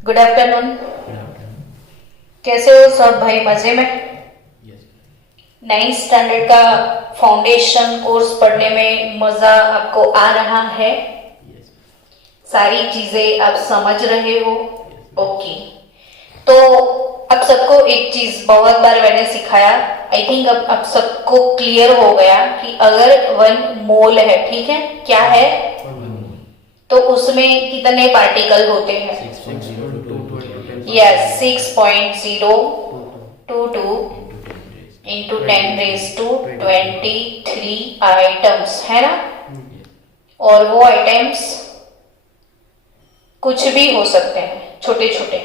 Good afternoon. कैसे हो सब भाई? मजे में? नाइन्थ स्टैंडर्ड का फाउंडेशन कोर्स पढ़ने में मजा आपको आ रहा है? सारी चीजें आप समझ रहे हो? ओके। तो अब सबको एक चीज बहुत बार मैंने सिखाया, आई थिंक अब सबको क्लियर हो गया कि अगर 1 मोल है, ठीक है, क्या है, तो उसमें कितने पार्टिकल होते हैं? यस, 6.022 इंटू 10⁻23 आइटम्स है ना। और वो आइटम्स कुछ भी हो सकते हैं, छोटे छोटे,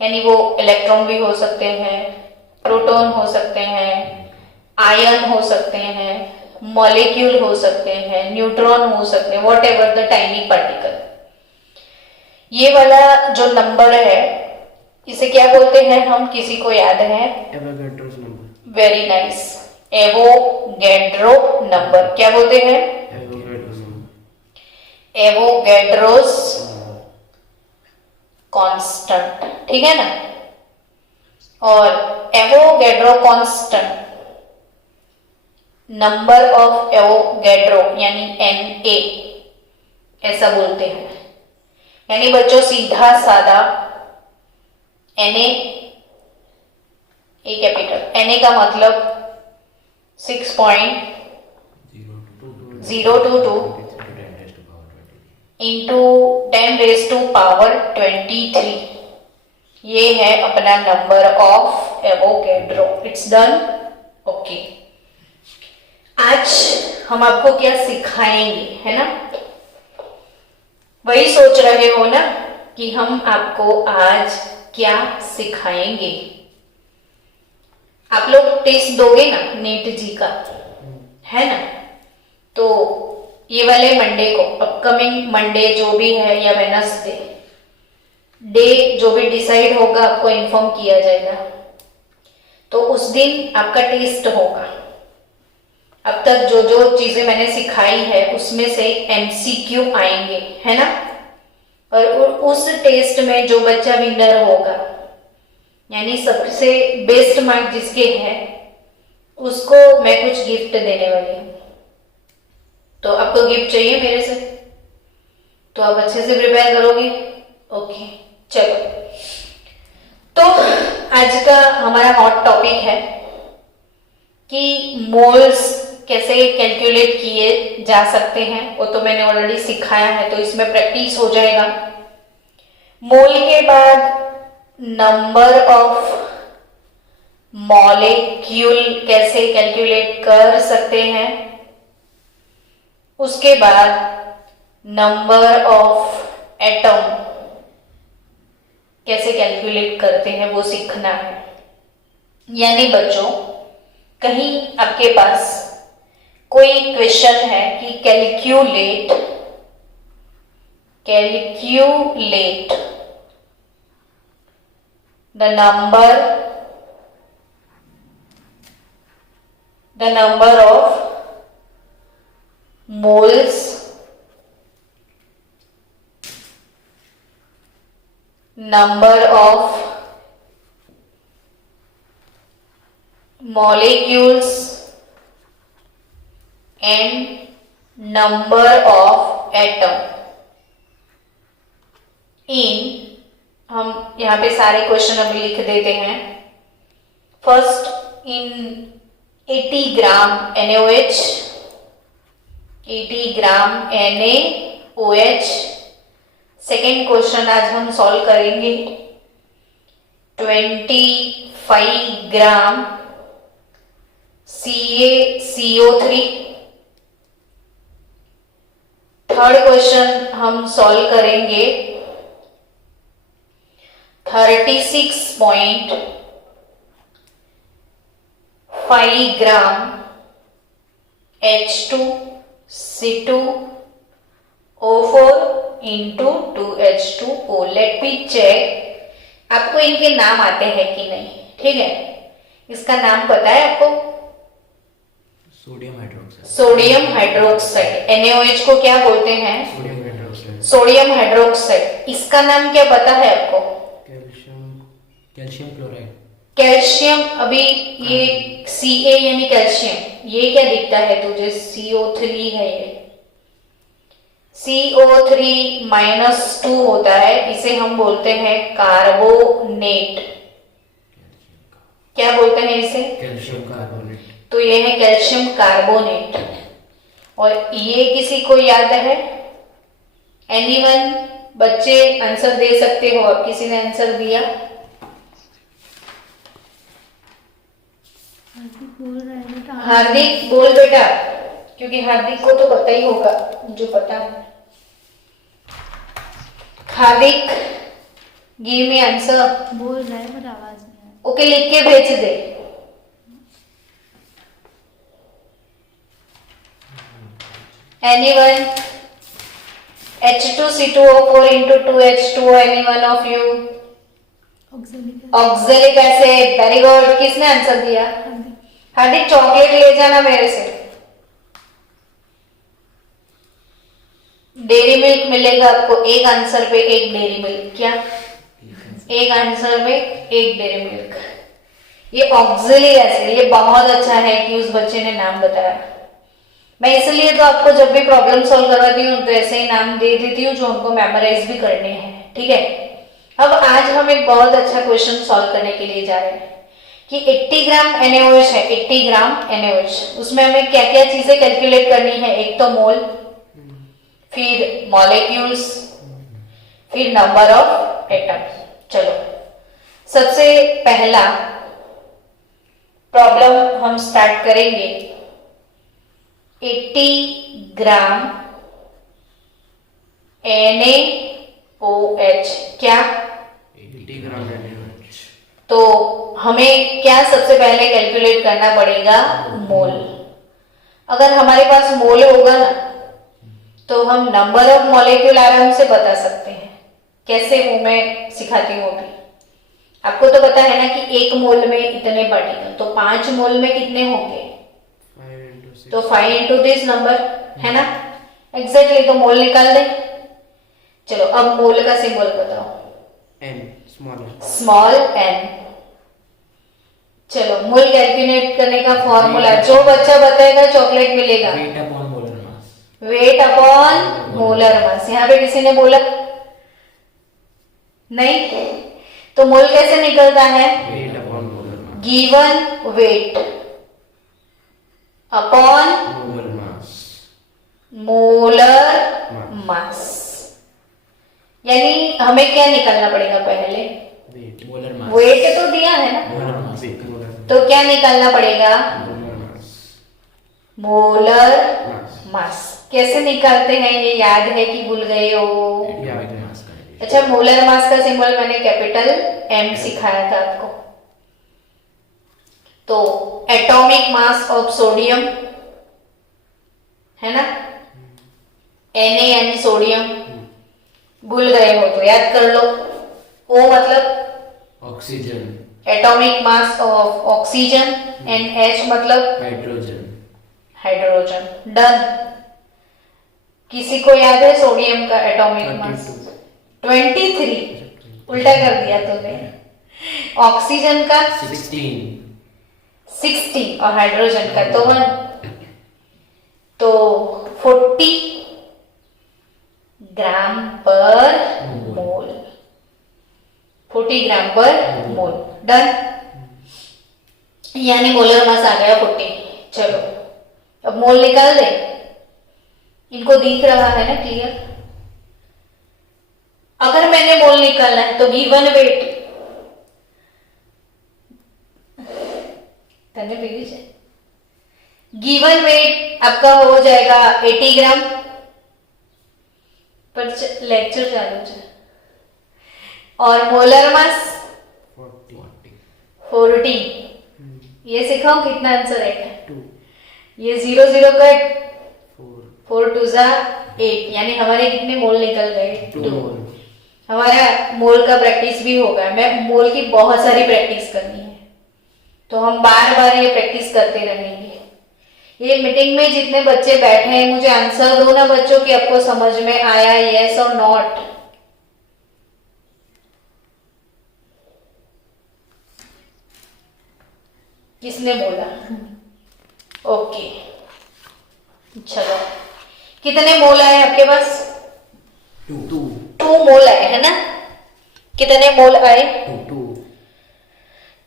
यानी वो इलेक्ट्रॉन भी हो सकते हैं, प्रोटॉन हो सकते हैं, आयन हो सकते हैं, मॉलिक्यूल हो सकते हैं, न्यूट्रॉन हो सकते हैं, what ever the tiny particle. ये वाला जो नंबर है इसे क्या बोलते हैं हम? किसी को याद है? Avogadro's number. Very nice, Avogadro number. क्या बोलते हैं? Avogadro's number. एवोगैड्रोस कांस्टेंट, ठीक है ना। और Avogadro constant, number of Avogadro यानी Na, ऐसा बोलते हैं। यानी बच्चों सीधा सादा Na, ए कैपिटल, Na का मतलब 6.022 इंटू 10⁻23। ये है अपना number of Avogadro. It's done. Okay, आज हम आपको क्या सिखाएंगे, है ना? वही सोच रहे हो ना कि हम आपको आज क्या सिखाएंगे। आप लोग टेस्ट दोगे ना नीट जी का, है ना? तो ये वाले मंडे को, अपकमिंग मंडे जो भी है या वेडनेसडे डे जो भी डिसाइड होगा आपको इन्फॉर्म किया जाएगा। तो उस दिन आपका टेस्ट होगा। अब तक जो जो चीजें मैंने सिखाई है उसमें से MCQ आएंगे, है ना। और उस टेस्ट में जो बच्चा विनर होगा, यानी सबसे बेस्ट मार्क जिसके हैं, उसको मैं कुछ गिफ्ट देने वाली हूँ। तो आपको गिफ्ट चाहिए मेरे से, तो आप अच्छे से प्रिपेयर करोगे। ओके, चलो। तो आज का हमारा हॉट टॉपिक है कि मोल्स कैसे कैलकुलेट किए जा सकते हैं। वो तो मैंने ऑलरेडी सिखाया है, तो इसमें प्रैक्टिस हो जाएगा। मोल के बाद नंबर ऑफ मॉलिक्यूल कैसे कैलकुलेट कर सकते हैं, उसके बाद नंबर ऑफ एटम कैसे कैलकुलेट करते हैं वो सीखना है। यानी बच्चों, कहीं आपके पास कोई क्वेश्चन है कि calculate the number of moles, number of molecules and number of atom in, हम यहां पे सारे क्वेश्चन अभी लिख देते हैं। First, in 80 gram NaOH, 80 gram NaOH। Second question आज हम सॉल्व करेंगे 25 ग्राम CaCO3। थर्ड क्वेश्चन हम सॉल्व करेंगे 36.5 gram H2C2O4 into 2H2O। Let me check आपको इनके नाम आते हैं कि नहीं। ठीक है, इसका नाम पता है आपको? Sodium hydroxide. NaOH को क्या बोलते हैं? सोडियम हाइड्रोक्साइड, इसका नाम क्या पता है आपको? Calcium chloride. कैल्शियम, अभी ये Ca यानी कैल्शियम, ये क्या दिखता है तुझे? CO3 है ये, CO3-2 होता है, इसे हम बोलते हैं कार्बोनेट। क्या बोलते हैं इसे? Calcium carbonate. तो ये है कैल्शियम कार्बोनेट। और ये किसी को याद है? एनीवन? बच्चे आंसर दे सकते हो आप, किसी ने आंसर दिया? बोल रहा है बेटा। हार्दिक बोल बेटा, क्योंकि हार्दिक को तो पता ही होगा जो पता है। हार्दिक, गिव मी आंसर। बोल रहा है पर आवाज नहीं आ रही। ओके, लिख के भेज दे। Anyone? H2C2O4 into 2H2O, any one of you? Oxygen oxalic acid, very good. किसने आंसर दिया? हार्दिक, चॉकलेट ले जाना मेरे से। डेयरी मिल्क मिलेगा आपको, एक आंसर पे एक डेयरी मिल्क। क्या? एक आंसर में एक डेयरी मिल्क। ये ऑक्जेलिक एसिड, ये बहुत अच्छा है कि उस बच्चे ने नाम बताया। मैं इसलिए तो आपको जब भी प्रॉब्लम सॉल्व करवाती हूँ तो ऐसे ही नाम दे देती हूँ जो हमको मेमोराइज भी करने हैं, ठीक है। अब आज हम एक बहुत अच्छा क्वेश्चन सॉल्व करने के लिए जा रहे हैं कि 80 ग्राम NaOH है, 80 ग्राम NaOH, उसमें हमें क्या क्या चीजें कैलकुलेट करनी है? एक तो मोल, फिर मॉलिक्यूल्स, फिर नंबर ऑफ एटम। चलो, सबसे पहला प्रॉब्लम हम स्टार्ट करेंगे। 80 ग्राम NaOH, क्या? 80 ग्राम NaOH। तो हमें क्या सबसे पहले कैलकुलेट करना पड़ेगा? मोल। अगर हमारे पास मोल होगा ना तो हम नंबर ऑफ मॉलिक्यूल आराम से बता सकते हैं। कैसे, वो मैं सिखाती हूँ अभी। आपको तो पता है ना कि एक मोल में इतने पार्टिकल, तो 5 मोल में कितने होंगे? 5 into 6। तो 5 इंटू दिस नंबर, है ना? एग्जैक्टली, तो मोल निकाल दे। चलो, अब मोल का सिंबल बताओ। N, small n। चलो, मोल कैलकुलेट करने का फॉर्मूला, जो बच्चा बताएगा चॉकलेट मिलेगा। Wait upon molar mass. Wait upon molar मास। यहाँ पे किसी ने बोला नहीं? तो मोल कैसे निकलता है? वेट अपॉन मोलर मास। गिवन वेट अपॉन मोलर मास। मोलर मास। यानी हमें क्या निकालना पड़ेगा पहले? Wait molar mass. वेट तो दिया है ना, मोलर मास। मोलर तो क्या निकालना पड़ेगा? मास। Molar mass. मास। कैसे निकालते हैं ये याद है कि भूल गए हो? याद है मास का। अच्छा, मोलर मास का सिंबल मैंने कैपिटल M सिखाया था आपको। तो एटॉमिक मास ऑफ सोडियम है ना, Na यानी सोडियम। भूल गए हो तो याद कर लो। O मतलब oxygen. Atomic mass of oxygen, and H मतलब हाइड्रोजन। हाइड्रोजन। डन। किसी को याद है सोडियम का एटॉमिक मास? 23। उल्टा कर दिया तुमने। ऑक्सीजन का 60 और हाइड्रोजन का तो 1। तो 40 ग्राम पर मोल। 40 ग्राम पर मोल। डन। यानी मोलर मास आ गया 40। चलो, अब मोल निकाल दे। इनको दिख रहा है ना क्लियर? अगर मैंने मोल निकालना है तो गिवन वेट, गिवन वेट आपका हो जाएगा 80 ग्राम। पर लेक्चर चालू है। और मोलर मास 40। ये सिखाऊं कितना आंसर है? 2। ये 0 0 कट, 4 2 जा 8, यानी हमारे कितने मोल निकल गए? 2। हमारा मोल का प्रैक्टिस भी होगा। मैं मोल की बहुत सारी प्रैक्टिस करनी है, तो हम बार बार ये प्रैक्टिस करते रहेंगे ये मीटिंग में जितने बच्चे बैठे हैं मुझे आंसर दो ना बच्चों कि आपको समझ में आया, यस और नॉट। किसने बोला? ओके, चलो कितने मोल आए आपके पास? 2 मोल आए है ना? कितने मोल आए?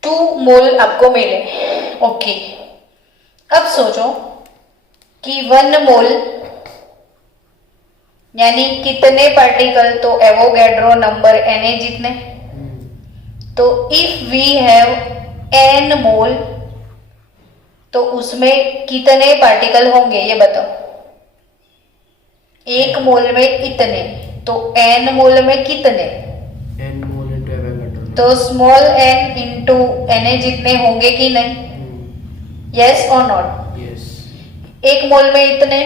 2 मोल आपको मिले। ओके, अब सोचो कि 1 मोल यानी कितने पार्टिकल, तो एवोगैड्रो नंबर Na जितने। तो इफ वी हैव n मोल तो उसमें कितने पार्टिकल होंगे ये बताओ। 1 मोल में इतने, तो n मोल में कितने? n मोल into एवोगैड्रो। तो स्मॉल n इंटू Na जितने होंगे कि नहीं? यस और नॉट? यस। 1 मोल में इतने,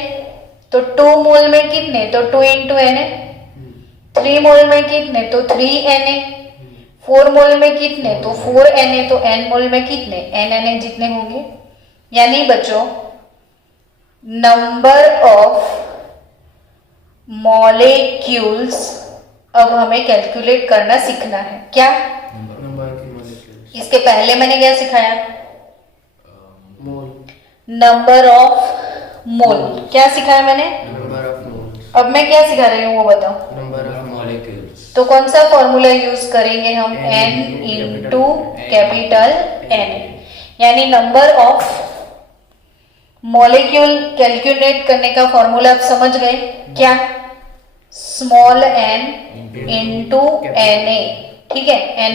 तो 2 मोल में कितने? तो 2 इंटू Na। 3 मोल में कितने? तो 3 Na। 4 मोल में कितने? तो 4 Na। तो n मोल में कितने? n Na जितने होंगे। यानी बच्चों नंबर ऑफ मॉलिक्यूल्स अब हमें कैलकुलेट करना सीखना है। क्या? नंबर की मॉलिक्यूल्स। इसके पहले मैंने क्या सिखाया? मोल। Number of mole. क्या सिखाया मैंने? Number of moles. अब मैं क्या सिखा रही हूँ वो बताओ। Number of molecules. तो कौन सा फॉर्मूला यूज करेंगे हम? n इंटू कैपिटल N, यानी नंबर ऑफ मॉलिक्यूल कैलकुलेट करने का फॉर्मूला आप समझ गए। क्या? स्मॉल n इंटू Na, ठीक है, n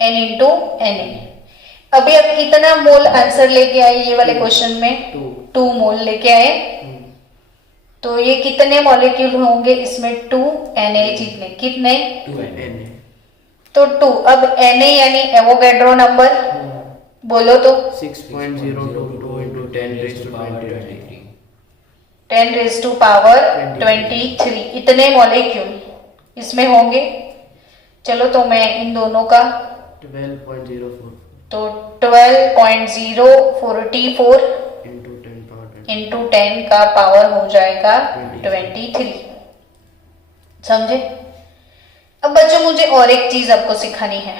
इंटू Na। अभी आप कितना मोल आंसर लेके आए ये वाले क्वेश्चन में? 2 मोल लेके आए। तो ये कितने मॉलिक्यूल होंगे इसमें? 2 Na जितने। कितने? 2 Na। तो 2। अब Na यानी एवोगैड्रो नंबर बोलो तो। 6.022 into 10 raised to 23। 10 raise to power 23 इतने मॉलिक्यूल इसमें होंगे। चलो तो मैं इन दोनों का 12.044 तो 12.044 into 10 power 20। इंटू 10 का पावर हो जाएगा 23। समझे? अब बच्चों मुझे और एक चीज आपको सिखानी है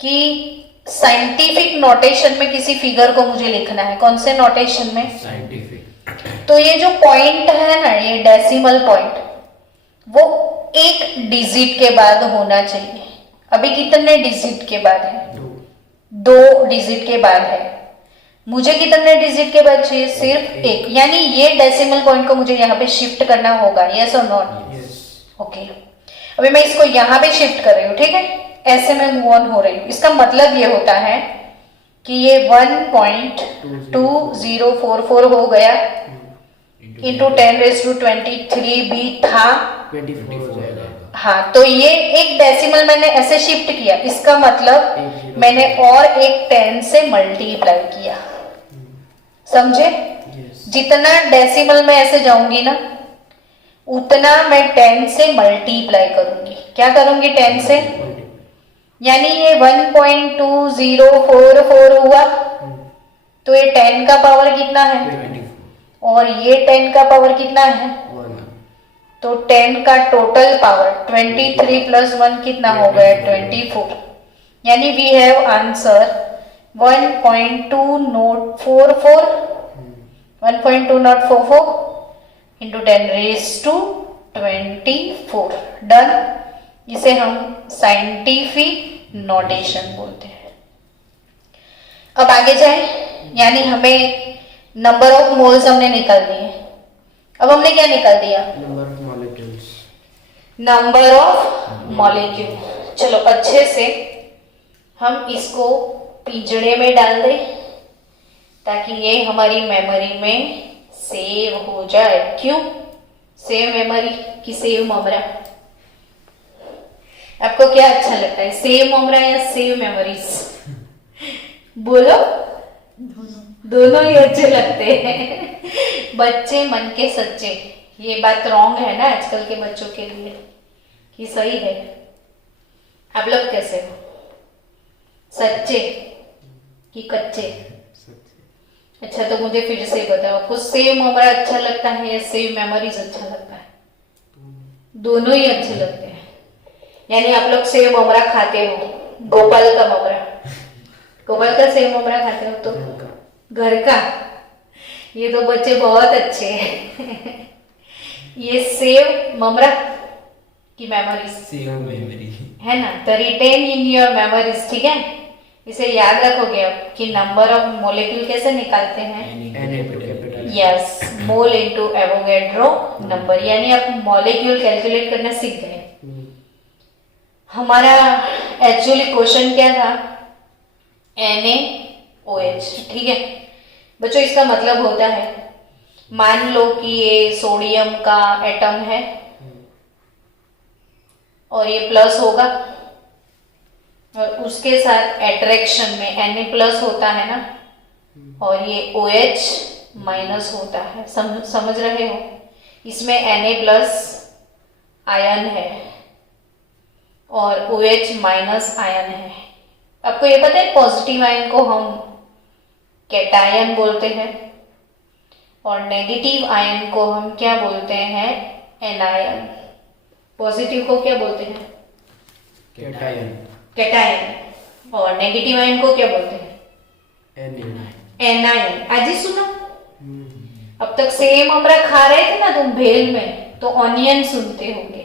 कि साइंटिफिक नोटेशन में किसी फिगर को मुझे लिखना है। कौन से नोटेशन में? साइंटिफिक। तो ये जो पॉइंट है ना, ये डेसिमल पॉइंट, वो 1 डिजिट के बाद होना चाहिए। अभी कितने डिजिट के बाद है? 2 डिजिट के बाद है। मुझे कितने डिजिट के बाद चाहिए? सिर्फ 1। यानी ये डेसिमल पॉइंट को मुझे यहाँ पे शिफ्ट करना होगा। यस और नॉट? यस। ओके, अभी मैं इसको यहाँ पे शिफ्ट कर रही हूँ, ठीक है, ऐसे मैं मूव ऑन हो रही हूँ। इसका मतलब ये होता है कि ये 1.2044 हो गया इंटू 10 रेज टू 23 भी था 24 हो जाएगा। हाँ, तो ये एक डेसिमल मैंने ऐसे शिफ्ट किया, इसका मतलब मैंने और एक 10 से मल्टीप्लाई किया। समझे? जितना डेसिमल में ऐसे जाऊंगी ना उतना मैं 10 से मल्टीप्लाई करूंगी। क्या करूंगी? 10 से। यानी ये 1.2044 हुआ, तो ये 10 का पावर कितना है? 24। और ये 10 का पावर कितना है? 1। तो 10 का टोटल पावर 23 प्लस 1 कितना हो गया? 24। यानी we have answer 1.2044 into 10 raise to 24। Done. इसे हम साइंटिफिक नोटेशन बोलते हैं। अब आगे जाए, यानी हमें नंबर ऑफ मोल्स हमने निकाल दिए। अब हमने क्या निकाल दिया? Number of molecules. Number of molecule. चलो अच्छे से हम इसको पिंजड़े में डाल दें ताकि ये हमारी मेमोरी में सेव हो जाए। क्यों सेव मेमोरी की सेव ममरा? आपको क्या अच्छा लगता है, सेव ममरा या सेव मेमोरीज? बोलो। दोनों ही अच्छे लगते हैं। बच्चे मन के सच्चे, ये बात रॉन्ग है ना आजकल के बच्चों के लिए कि सही है? आप लोग कैसे हो, सच्चे कि कच्चे? अच्छा, तो मुझे फिर से बताओ, आपको सेव ममरा अच्छा लगता है या सेव मेमोरीज अच्छा लगता है? दोनों ही अच्छे लगते हैं। यानी आप लोग सेव ममरा खाते हो, गोपाल का ममरा, गोपाल का सेव ममरा खाते हो तो घर का। ये तो बच्चे बहुत अच्छे हैं। ये सेव ममरा की मेमोरीज सेव मेमोरी है ना, तो रिटेन इन योर मेमोरीज, ठीक है। इसे याद रखोगे आप कि नंबर ऑफ मोलिक्यूल कैसे निकालते हैं। कैपिटल यस, मोल इनटू एवोगैड्रो नंबर, यानी आप मॉलिक्यूल कैलकुलेट करना सीख गए। हमारा एक्चुअली क्वेश्चन क्या था, NaOH, ठीक है बच्चों। इसका मतलब होता है, मान लो कि ये सोडियम का एटम है और ये प्लस होगा, और उसके साथ अट्रैक्शन में Na प्लस होता है ना, और ये OH माइनस होता है। समझ रहे हो, इसमें Na प्लस आयन है और OH माइनस आयन है। आपको ये पता है पॉजिटिव आयन को हम कैटायन बोलते हैं और नेगेटिव आयन को हम क्या बोलते हैं, एनायन। पॉजिटिव को क्या बोलते हैं, कैटायन, और नेगेटिव आयन को क्या बोलते हैं, एनायन। आज ही सुना, अब तक सेम अमरा खा रहे थे ना तुम भेल में, तो ऑनियन सुनते होंगे।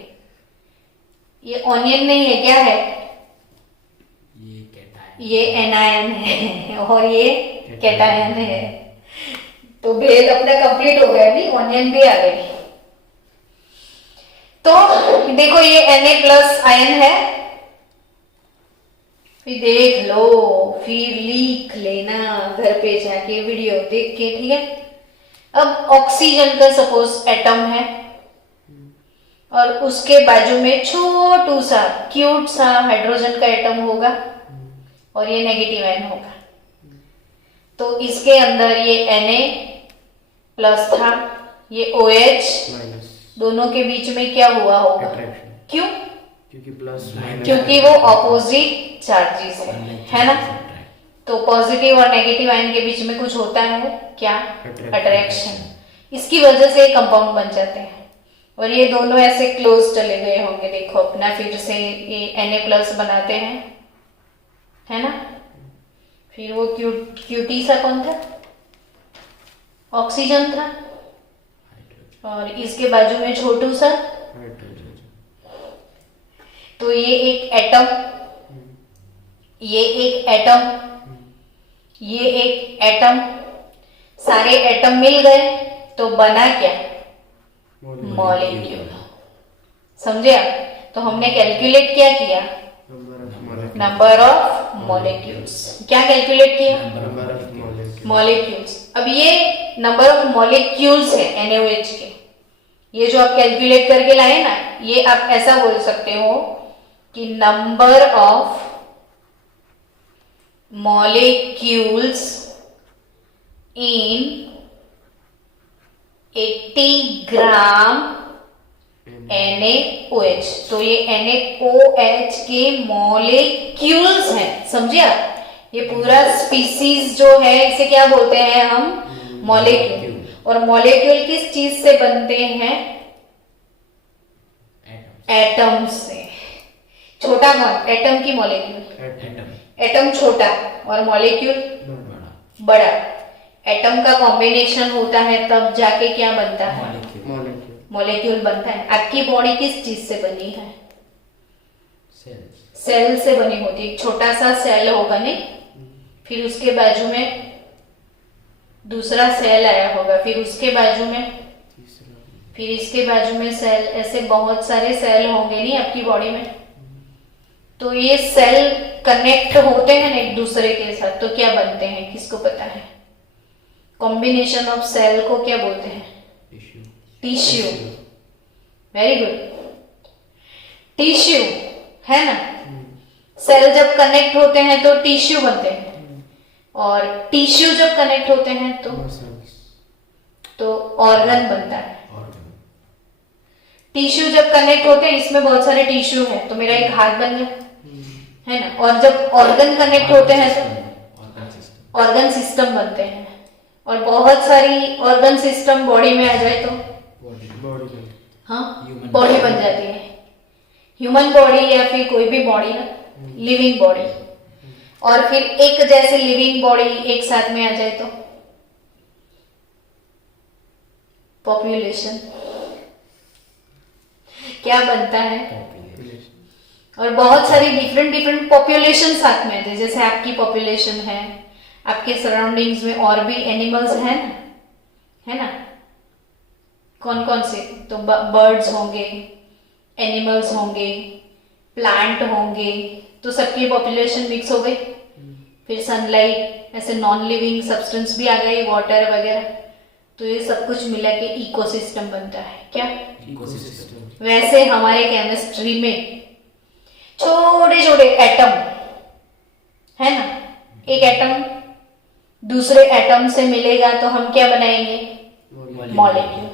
ये ऑनियन नहीं है, क्या है, ये एनायन है और ये कैटायन है। तो भेल अपना कंप्लीट हो गया, भी ऑनियन भी आ गई। तो देखो ये Na प्लस आयन है, फिर देख लो, फिर लिख लेना घर पे जाके वीडियो देख के, ठीक है। अब ऑक्सीजन का सपोज एटम है और उसके बाजू में छोटू सा क्यूट सा हाइड्रोजन का एटम होगा और ये नेगेटिव आयन होगा। तो इसके अंदर ये Na प्लस था, ये OH, दोनों के बीच में क्या हुआ होगा, क्यों, क्योंकि प्लस क्योंकि वो ऑपोजिट चार्जेस है ना। तो पॉजिटिव और नेगेटिव आयन के बीच में कुछ होता है क्या, अट्रैक्शन। इसकी वजह से कंपाउंड बन जाते हैं और ये दोनों ऐसे क्लोज चले गए होंगे। देखो अपना फिर से ये Na प्लस बनाते हैं, है ना। फिर वो क्यूटी सा कौन था, ऑक्सीजन था, और इसके बाजू में छोटू सा, तो ये एक एटम, ये एक एटम, ये एक एटम, सारे एटम मिल गए तो बना क्या, मॉलिक्यूल। समझे आप। तो हमने कैलकुलेट क्या किया, नंबर ऑफ मॉलिक्यूल्स। क्या कैलकुलेट किया, मॉलिक्यूल्स। अब ये नंबर ऑफ मॉलिक्यूल्स है NaOH के, ये जो आप कैलकुलेट करके लाए ना, ये आप ऐसा बोल सकते हो कि number of molecules in 80 gram NaOH। तो ये NaOH के मॉलिक्यूल्स हैं, समझे आप। ये पूरा स्पीसीज जो है इसे क्या बोलते हैं हम, मॉलिक्यूल। और मॉलिक्यूल किस चीज से बनते हैं, एटम से। छोटा कौन, एटम की मॉलिक्यूल, एटम छोटा और मॉलिक्यूल बड़ा। एटम का कॉम्बिनेशन होता है तब जाके क्या बनता है, मॉलिक्यूल बनता है। आपकी बॉडी किस चीज से बनी है, सेल से बनी होती है। छोटा सा सेल होगा नहीं, फिर उसके बाजू में दूसरा सेल आया होगा, फिर उसके बाजू में, फिर इसके बाजू में सेल, ऐसे बहुत सारे सेल होंगे नहीं आपकी बॉडी में। तो ये सेल कनेक्ट होते हैं एक दूसरे के साथ तो क्या बनते हैं, किसको पता है। कॉम्बिनेशन ऑफ सेल को क्या बोलते हैं, टिश्यू। वेरी गुड, टिश्यू है ना। सेल जब कनेक्ट होते हैं तो टिश्यू बनते हैं, और टिश्यू जब कनेक्ट होते हैं तो ऑर्गन बनता है। टिश्यू जब कनेक्ट होते हैं, इसमें बहुत सारे टिश्यू है तो मेरा एक हाथ बन गया, है ना। और जब ऑर्गन कनेक्ट होते हैं तो ऑर्गन सिस्टम बनते हैं। और बहुत सारी ऑर्गन सिस्टम बॉडी में आ जाए तो बॉडी हाँ Human बॉडी body. बन जाती है, ह्यूमन बॉडी या फिर कोई भी बॉडी ना, लिविंग बॉडी। और फिर एक जैसे लिविंग बॉडी एक साथ में आ जाए तो पॉपुलेशन क्या बनता है। और बहुत सारी डिफरेंट डिफरेंट पॉपुलेशन साथ में है, जैसे आपकी पॉपुलेशन है, आपके सराउंडिंग्स में और भी एनिमल्स हैं ना, है ना, कौन कौन से, तो बर्ड्स होंगे, एनिमल्स होंगे, प्लांट होंगे, तो सबकी पॉपुलेशन मिक्स हो गई। फिर सनलाइट, ऐसे नॉन लिविंग सब्सटेंस भी आ गए, वाटर वगैरह, तो ये सब कुछ मिला के इकोसिस्टम बनता है। क्या इकोसिस्टम। वैसे हमारे केमिस्ट्री में छोटे छोटे एटम है ना, एक एटम दूसरे एटम से मिलेगा तो हम क्या बनाएंगे, मॉलिक्यूल।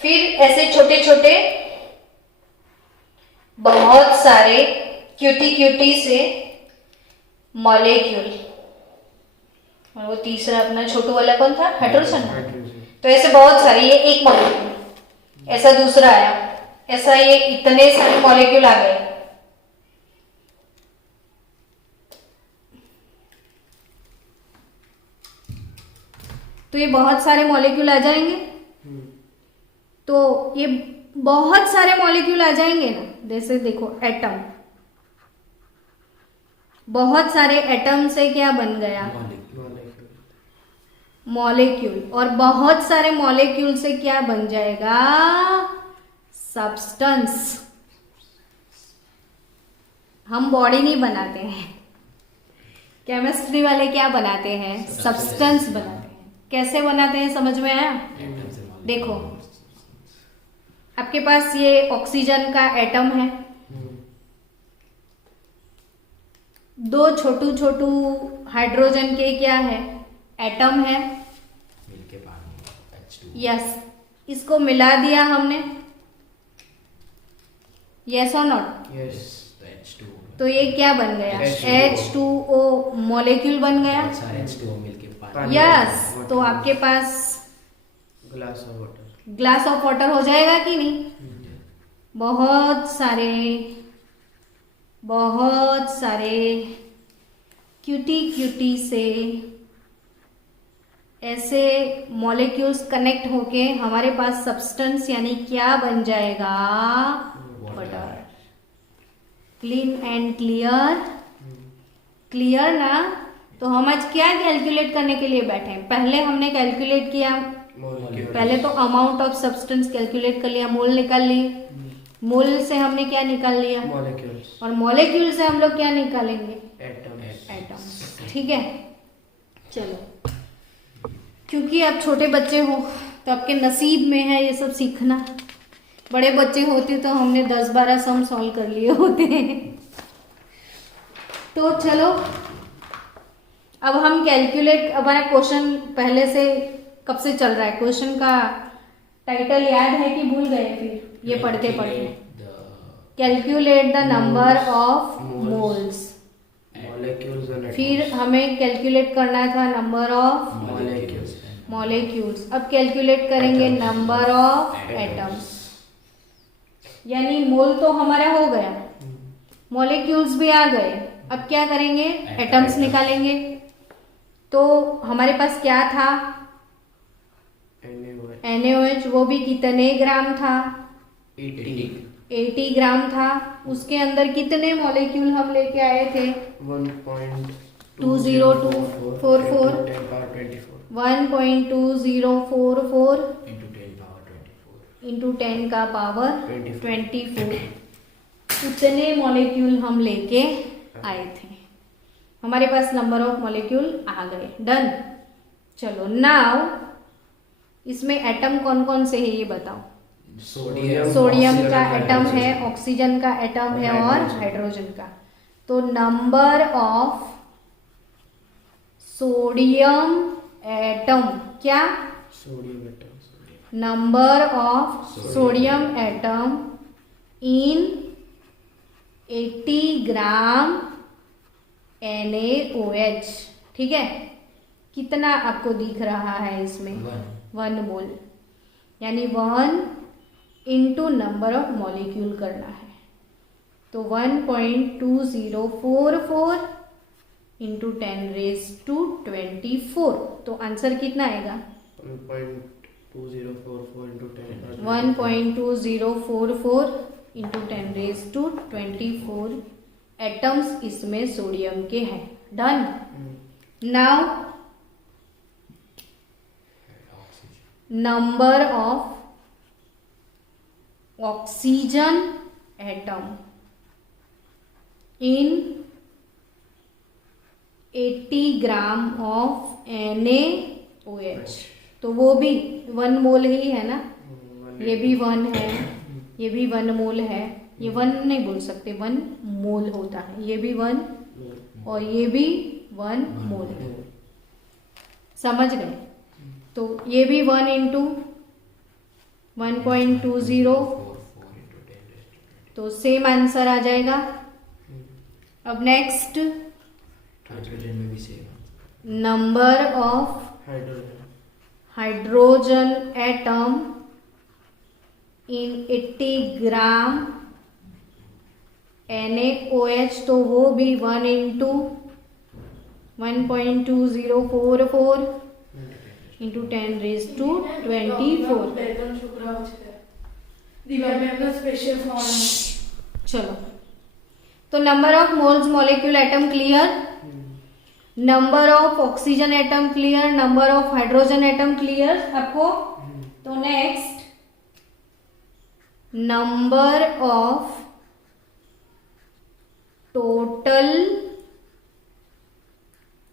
फिर ऐसे छोटे छोटे बहुत सारे क्यूटी से मॉलिक्यूल, और वो तीसरा अपना छोटू वाला कौन था, हाइड्रोजन। तो ऐसे बहुत सारे, ये एक मॉलिक्यूल, ऐसा दूसरा आया, ऐसा ये इतने सारे मॉलिक्यूल आ गए। तो ये बहुत सारे मॉलिक्यूल आ जाएंगे, तो ये बहुत सारे मॉलिक्यूल आ जाएंगे ना, जैसे देखो एटम, बहुत सारे एटम से क्या बन गया, मॉलिक्यूल, और बहुत सारे मॉलिक्यूल से क्या बन जाएगा, सब्सटेंस। हम बॉडी नहीं बनाते हैं, केमिस्ट्री वाले क्या बनाते हैं, सब्सटेंस बनाते हैं। कैसे बनाते हैं समझ में आया। देखो आपके पास ये ऑक्सीजन का एटम है, दो छोटू छोटू हाइड्रोजन के क्या है, एटम है, मिलके पानी यस, इसको मिला दिया हमने, यस और नॉट, यस H2 तो ये क्या बन गया, H2O मॉलिक्यूल बन गया, सारे H2O मिलके पानी यस। तो आपके पास glass of water glass of water हो जाएगा कि नहीं। बहुत सारे क्यूटी से ऐसे मॉलिक्यूल्स कनेक्ट होके हमारे पास सब्सटेंस यानी क्या बन जाएगा, water. Clean and clear, clear ना। तो हम आज क्या कैलकुलेट करने के लिए बैठे हैं, पहले हमने कैलकुलेट किया, पहले तो अमाउंट ऑफ सब्सटेंस कैलकुलेट कर लिया, मोल निकाल लिए, मोल से हमने क्या निकाल लिया, मॉलिक्यूल्स, और मॉलिक्यूल से हम लोग क्या निकालेंगे, एटम्स। एटम्स। ठीक है, चलो, क्योंकि आप छोटे बच्चे हो तो आपके नसीब में है ये सब सीखना, बड़े बच्चे होते तो हमने 10-12 सम सॉल्व कर लिए होते। तो चलो अब हम कैलकुलेट, हमारा क्वेश्चन पहले से कब से चल रहा है, क्वेश्चन का टाइटल याद है कि भूल गए, फिर ये पढ़ते पढ़ते, calculate the number of moles. फिर हमें कैलकुलेट करना था नंबर ऑफ मॉलिक्यूल्स। अब कैलकुलेट करेंगे नंबर ऑफ एटम्स, यानी मोल तो हमारा हो गया, मॉलिक्यूल्स भी आ गए। अब क्या करेंगे, एटम्स निकालेंगे। तो हमारे पास क्या था, NaOH, वो भी कितने ग्राम था, 80 ग्राम था। उसके अंदर कितने मॉलिक्यूल हम लेके आए थे, 1.20244 1.2044 इंटू 10 का पावर 24, उतने मॉलिक्यूल हम लेके आए थे। हमारे पास नंबर ऑफ मॉलिक्यूल आ गए, डन। चलो नाउ इसमें एटम कौन कौन से है ये बताओ। सोडियम का एटम है, ऑक्सीजन का एटम है और हाइड्रोजन का। तो नंबर ऑफ सोडियम एटम, क्या, number of sodium atom in 80 gram NaOH। ठीक है, कितना आपको दिख रहा है इसमें? 1 मोल, यानी 1 इंटू नंबर ऑफ मॉलिक्यूल करना है। तो 1.2044 इंटू 10⁻²4, तो आंसर कितना आएगा? 1.2044 into 10. 1.2044 इंटू 10⁻²4 एटम्स इसमें सोडियम के हैं। Done. Now number of oxygen atom in 80 gram of NaOH, तो वो भी 1 मोल ही है ना, ये भी 1 है, ये भी 1 मोल है, ये 1 नहीं बोल सकते, 1 मोल होता है, ये भी 1 और ये भी 1 मोल है। समझ गए? तो ये भी 1 इंटू 1.20, तो सेम आंसर आ जाएगा। अब नेक्स्ट, हाइड्रोजन में भी same. Number of hydrogen atom in 80 gram NaOH, तो वो भी 1 इंटू 1.2044 इंटू 10⁻²24। चलो, तो number of moles molecule atom clear, number of oxygen atom clear, number of hydrogen atom clear आपको। तो next, number of total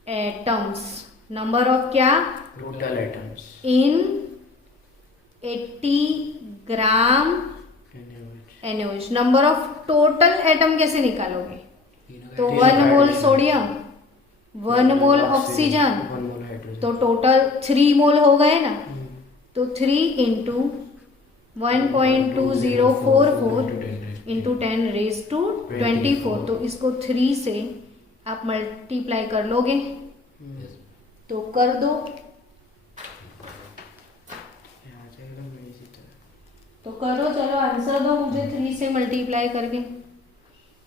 atoms, number of क्या? Total atoms in 80 gram NaOH। Number of total atom कैसे निकालोगे? तो 1 mole sodium, 1 mole oxygen, 1 mole hydrogen, तो total 3 mole हो गए ना। तो 3 इंटू 1.2044 इंटू 10⁻²24, तो इसको 3 से आप मल्टीप्लाई कर लोगे, तो कर दो। तो करो, चलो आंसर दो मुझे 3 से मल्टीप्लाई करके।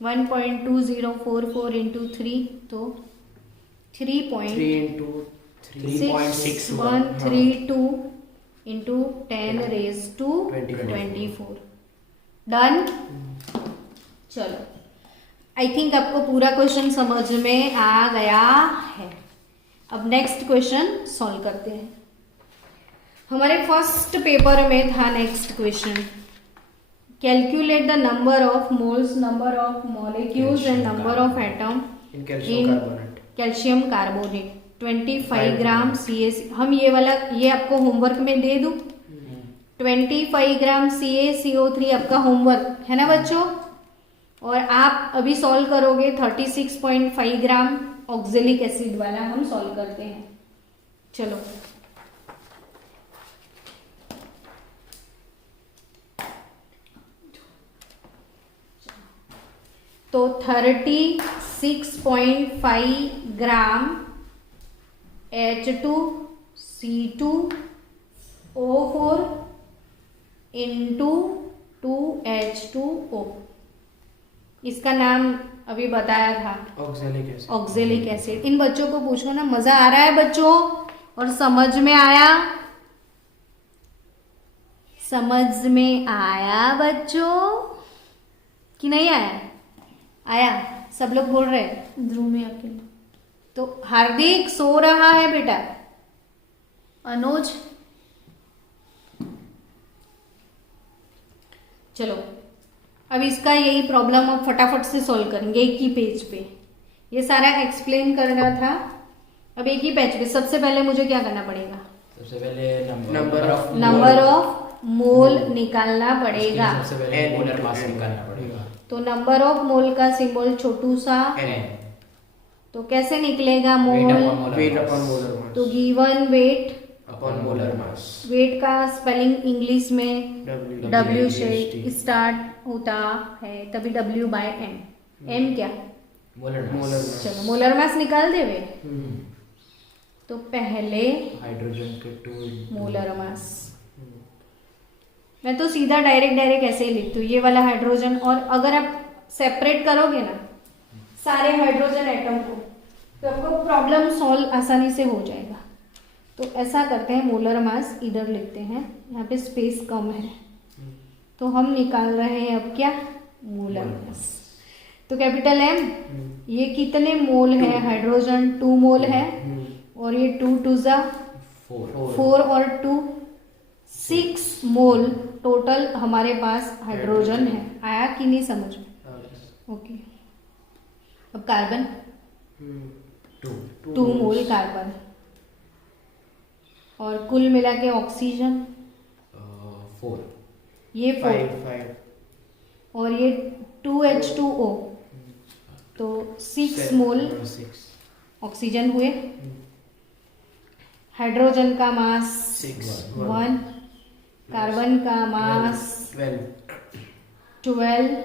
1.2044 इंटू 3, तो 3.6132 इंटू 10⁻²24। डन। चलो, आई थिंक आपको पूरा क्वेश्चन समझ में आ गया है। अब नेक्स्ट क्वेश्चन सॉल्व करते हैं। हमारे फर्स्ट पेपर में था next question, calculate the number of moles, number of molecules and number of atom in calcium carbonate. Calcium carbonate 25 gram CaC। हम ये वाला, ये आपको होमवर्क में दे दूं। 25 ग्राम CaCO3 आपका होमवर्क है ना बच्चों, और आप अभी सॉल्व करोगे 36.5 ग्राम ऑक्जेलिक एसिड वाला, हम सॉल्व करते हैं। चलो, तो 36.5 ग्राम H2C2O4 इंटू 2H2O, इसका नाम अभी बताया था ऑक्जेलिक एसिड। Oxalic acid. इन बच्चों को पूछो ना, मजा आ रहा है बच्चों और समझ में आया? समझ में आया बच्चों कि नहीं आया? आया, सब लोग बोल रहे हैं। ध्रुव में अकेले। तो हार्दिक सो रहा है बेटा। अनुज, चलो, अब इसका यही प्रॉब्लम अब फटाफट से सॉल्व करेंगे। एक ही पेज पे ये सारा एक्सप्लेन करना था। अब एक ही पेज पे सबसे पहले मुझे क्या करना पड़ेगा? सबसे पहले नंबर ऑफ मोल निकालना पड़ेगा। सबसे पहले मोलर मास निकालना पड़ेगा। तो नंबर ऑफ मोल का सिंबल छोटू सा, तो कैसे निकलेगा? Mole weight upon molar mass. तो given weight upon molar mass. Weight का स्पेलिंग इंग्लिश में W से WST स्टार्ट होता है, तभी W/M। M क्या? Molar mass. चलो, मोलर मास निकाल देवे। तो पहले हाइड्रोजन के 2 मोलर मास। मैं तो सीधा डायरेक्ट ऐसे ही लिखती हूँ, ये वाला हाइड्रोजन, और अगर आप सेपरेट करोगे ना सारे हाइड्रोजन एटम को तो आपको प्रॉब्लम सॉल्व आसानी से हो जाएगा। तो ऐसा करते हैं, मोलर मास इधर लिखते हैं, यहाँ पे स्पेस कम है तो हम निकाल रहे हैं अब क्या, मोलर मास। तो कैपिटल एम, ये कितने मोल है हाइड्रोजन, 2 मोल है, और ये 2 2 जा 4 और 2 6 मोल टोटल हमारे पास हाइड्रोजन है। आया कि नहीं समझ में? ओके। अब कार्बन 2 मोल कार्बन, और कुल मिला के ऑक्सीजन 4, ये 4 और ये 2H2O, तो 6 मोल ऑक्सीजन हुए। हाइड्रोजन का मास 1, कार्बन का मास 12,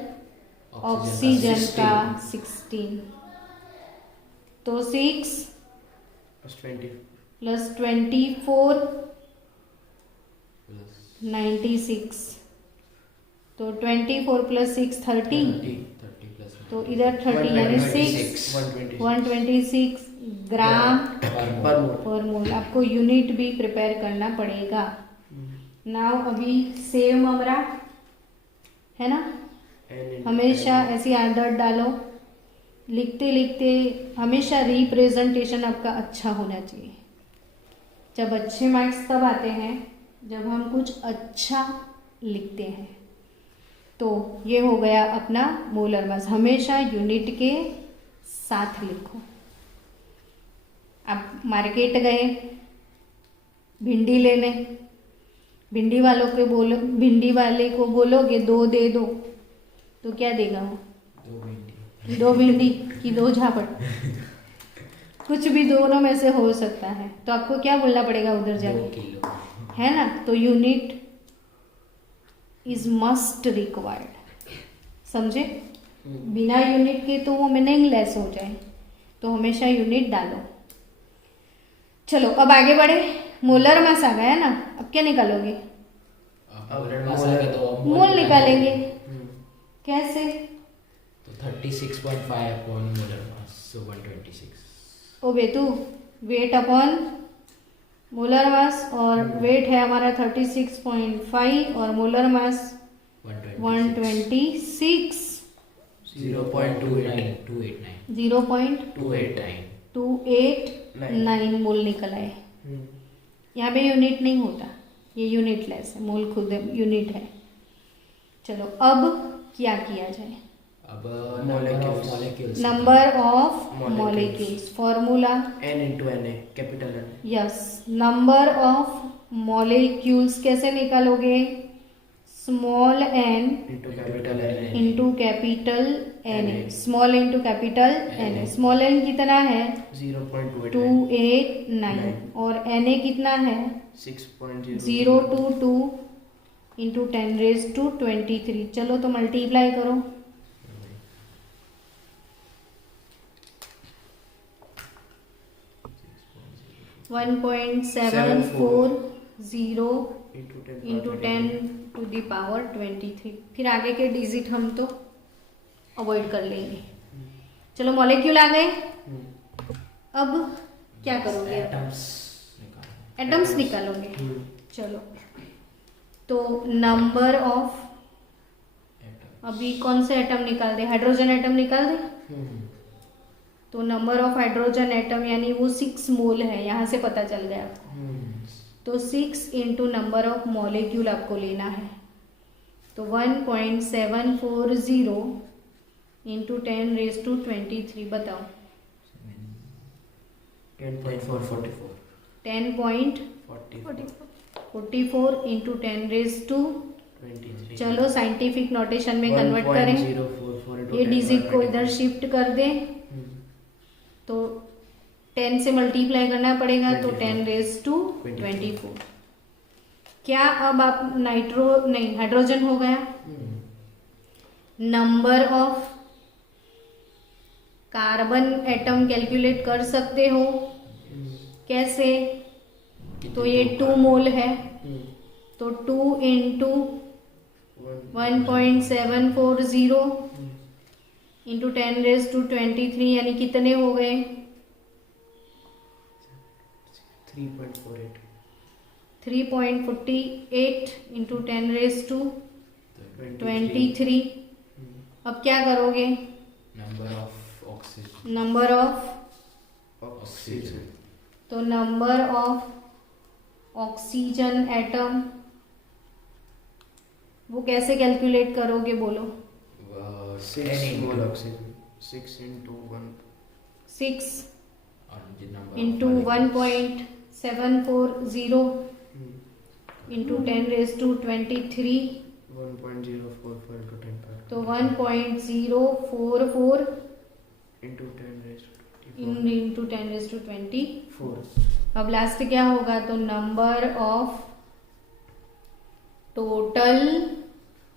ऑक्सीजन का 16। तो 6 प्लस 24 96, तो 24 प्लस 6 30, तो इधर 30 यानी 6 126 ग्राम पर मोल। आपको यूनिट भी प्रिपेयर करना पड़ेगा। नाउ अभी सेव ममरा है ना, हमेशा ऐसी आदत डालो, लिखते लिखते हमेशा रिप्रेजेंटेशन आपका अच्छा होना चाहिए। जब अच्छे मार्क्स तब आते हैं जब हम कुछ अच्छा लिखते हैं। तो ये हो गया अपना मोलर मास, हमेशा यूनिट के साथ लिखो। आप मार्केट गए भिंडी लेने, भिंडी वाले को बोलोगे 2 दे दो, तो क्या देगा वो? 2 भिंडी की 2 झापट, कुछ भी दोनों में से हो सकता है। तो आपको क्या बोलना पड़ेगा उधर जाके, है ना? तो यूनिट इज मस्ट रिक्वायर्ड, समझे? बिना यूनिट के तो वो मीनिंगलेस हो जाए, तो हमेशा यूनिट डालो। चलो अब आगे बढ़े। मोलर मास आ गया ना, अब क्या निकालोगे? मोल निकालेंगे। कैसे? तो 36.5 अपॉन मोलर मास, सो 126। ओ बेतू, वेट अपॉन मोलर मास, और वेट है हमारा 36.5 और मोलर मास 126। 0.289 मोल निकल आए। यहाँ पे यूनिट नहीं होता, ये यूनिट लेस है, मोल खुद यूनिट है। चलो अब क्या किया जाए? अब number of molecules, formula N into Na, capital N. Yes. Number of molecules कैसे निकालोगे? Small n Into capital N. Into capital Na, small into capital Na। Small n कितना है? 0.289. 289, और Na कितना है? 6.0. 022 इंटू 10⁻²3। चलो तो मल्टीप्लाई करो। One 1.740 into 10⁻23। फिर आगे के डिजिट हम तो अवॉइड कर लेंगे। चलो मॉलिक्यूल आ गए, अब क्या करोगे? एटम्स निकालोगे। चलो तो नंबर ऑफ, अभी कौन से एटम निकाल दे? हाइड्रोजन एटम निकाल दे। तो नंबर ऑफ हाइड्रोजन एटम यानी वो 6 मोल है, यहाँ से पता चल गया आपको। तो 6 इंटू नंबर ऑफ मॉलिक्यूल आपको लेना है। तो 1.740 इंटू 10⁻23 बताओ। 10.444. 10.44 इंटू 10⁻23। 23. चलो साइंटिफिक नोटेशन में कन्वर्ट करें। 1.044 ये डिजिट को इधर शिफ्ट कर दें, तो 10 से मल्टीप्लाई करना पड़ेगा, तो 10⁻24। क्या अब आप हाइड्रोजन हो गया। Number of carbon atom calculate कर सकते हो। कैसे? तो ये 2 मोल है, तो 2 इंटू 1.740 इंटू 10⁻23 यानी कितने हो गए? 3.48 3.48 इंटू 10⁻23। अब क्या करोगे? Number of oxygen. Number of, oxygen तो नंबर ऑफ ऑक्सीजन एटम वो कैसे कैलकुलेट करोगे बोलो? 6 mole oxygen 6 into 1 6 और the number into of 1.740 into 10⁻23 1.044 into 10 power तो 1.044 into 10⁻24 इंटू 10⁻24। 4 अब लास्ट क्या होगा? तो नंबर ऑफ टोटल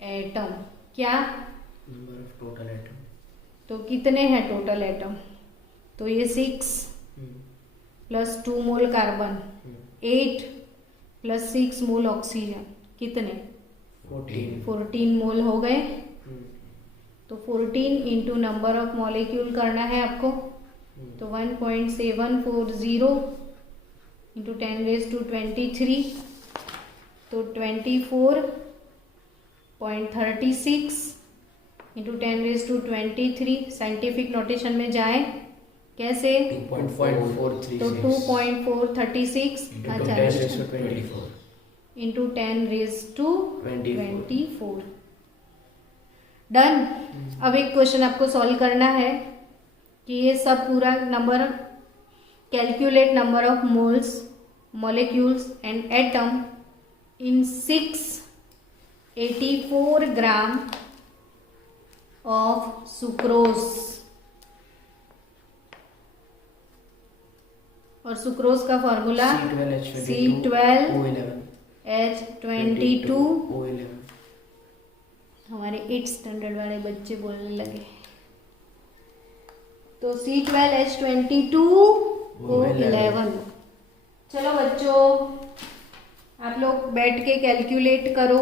एटम, क्या? number of total atom तो कितने हैं टोटल एटम? तो ये 6 प्लस 2 मोल कार्बन, 8 प्लस 6 मोल ऑक्सीजन, कितने? 14 मोल हो गए। तो 14 इंटू नंबर ऑफ मॉलिक्यूल करना है आपको, तो 1.740 इंटू 10⁻23 तो 24.36 इंटू 10⁻23। साइंटिफिक नोटेशन में जाए कैसे? 2.436 तो 2.436 अच्छा 10⁻24 इंटू 10⁻24। डन। अब एक क्वेश्चन आपको सॉल्व करना है कि ये सब पूरा number, calculate number of moles, molecules and atom in 684 gram of sucrose. और सुक्रोज का फॉर्मूला C12H22। O11 हमारे 8th स्टैंडर्ड वाले बच्चे बोलने लगे। तो C12H22O11। चलो बच्चों आप लोग बैठ के कैलकुलेट करो।